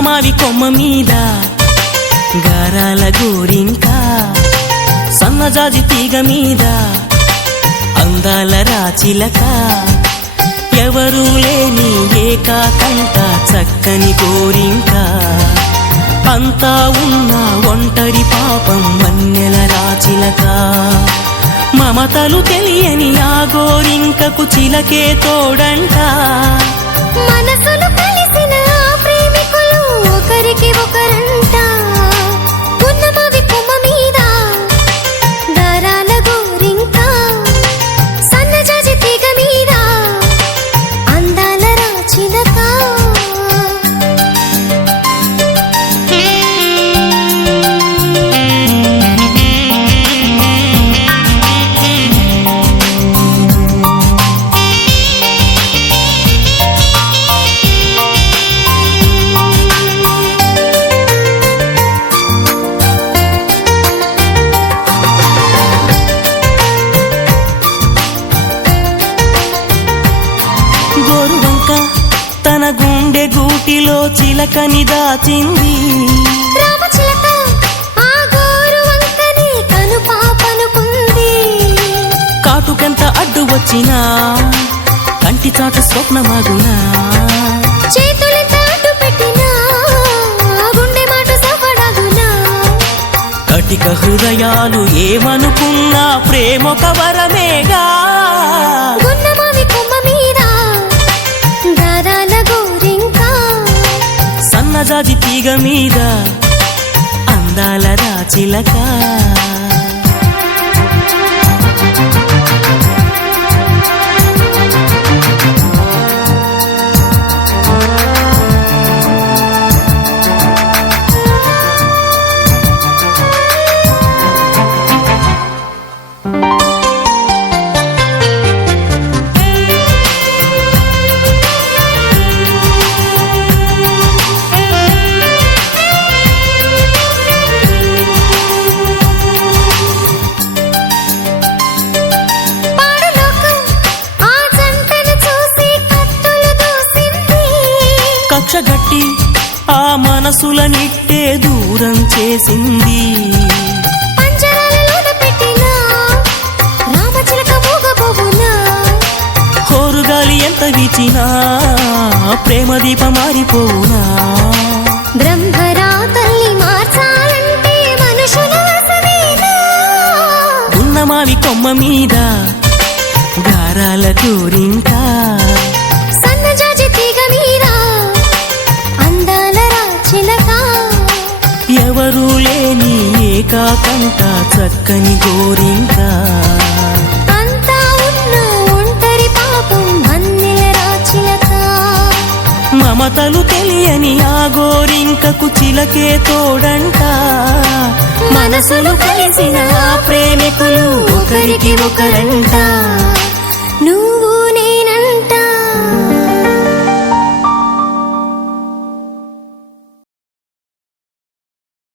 గున్నమావి కొమ్మ మీద గారాల గోరింక సన్నజాజి తీగ మీద అందాల రాచిలక ఎవరూ లేని ఏకాకంట చక్కని గోరింక అంతా ఉన్న ఒంటరి పాపం వన్నెల రాచిలక మమతలు తెలియని ఆ గోరింకకు చిలకే తోడంట మనసులు కలిసిన ప్రేమికులు ఒకరికి ఒకరంట గున్నమావి కొమ్మ మీద గారాల గోరింక సన్నజాజి తీగ మీద అందాల రాచిలక తన గుండె గూటిలో చిలకని దాచింది రామచిలక ఆ గోరువంకని కను పాపనుకుంది కాటుకెంత అడ్డు వచ్చినా కంటి చాటు స్వప్నమాగునా చేతులెంత అడ్డు పెట్టినా గుండె మాట సఫడాగునా కటిక హృదయాలు ఏమనుకున్నా ప్రేమొక వరమేగా గున్నమావి కొమ్మ మీద గారాల గోరింక సన్నజాజి తీగ మీద అందాల రాచిలక కక్షగట్టి ఆ మనసులనిట్టే దూరం చేసింది పంజరాలలోన పెట్టిన రామచిలక మూగబోవునా హోరుగాలి ఎంత వీచినా ప్రేమ దీపం మారిపోవునా బ్రహ్మరాతల్ని మార్చాలంటే మనుషుల వశమేనా గున్నమావి కొమ్మ మీద గారాల గోరింక సన్నజాజి తీగ మీద అందాల రాచిలక ఎవరూ లేని ఏకాకంట చక్కని గోరింక అంతా ఉన్న ఒంటరి పాపం వన్నెల రాచిలక మమతలు తెలియని ఆ గోరింకకు చిలకే తోడంట మనసులు కలిసిన ఆ ప్రేమికులు ఒకరికి ఒకరంట నువ్వు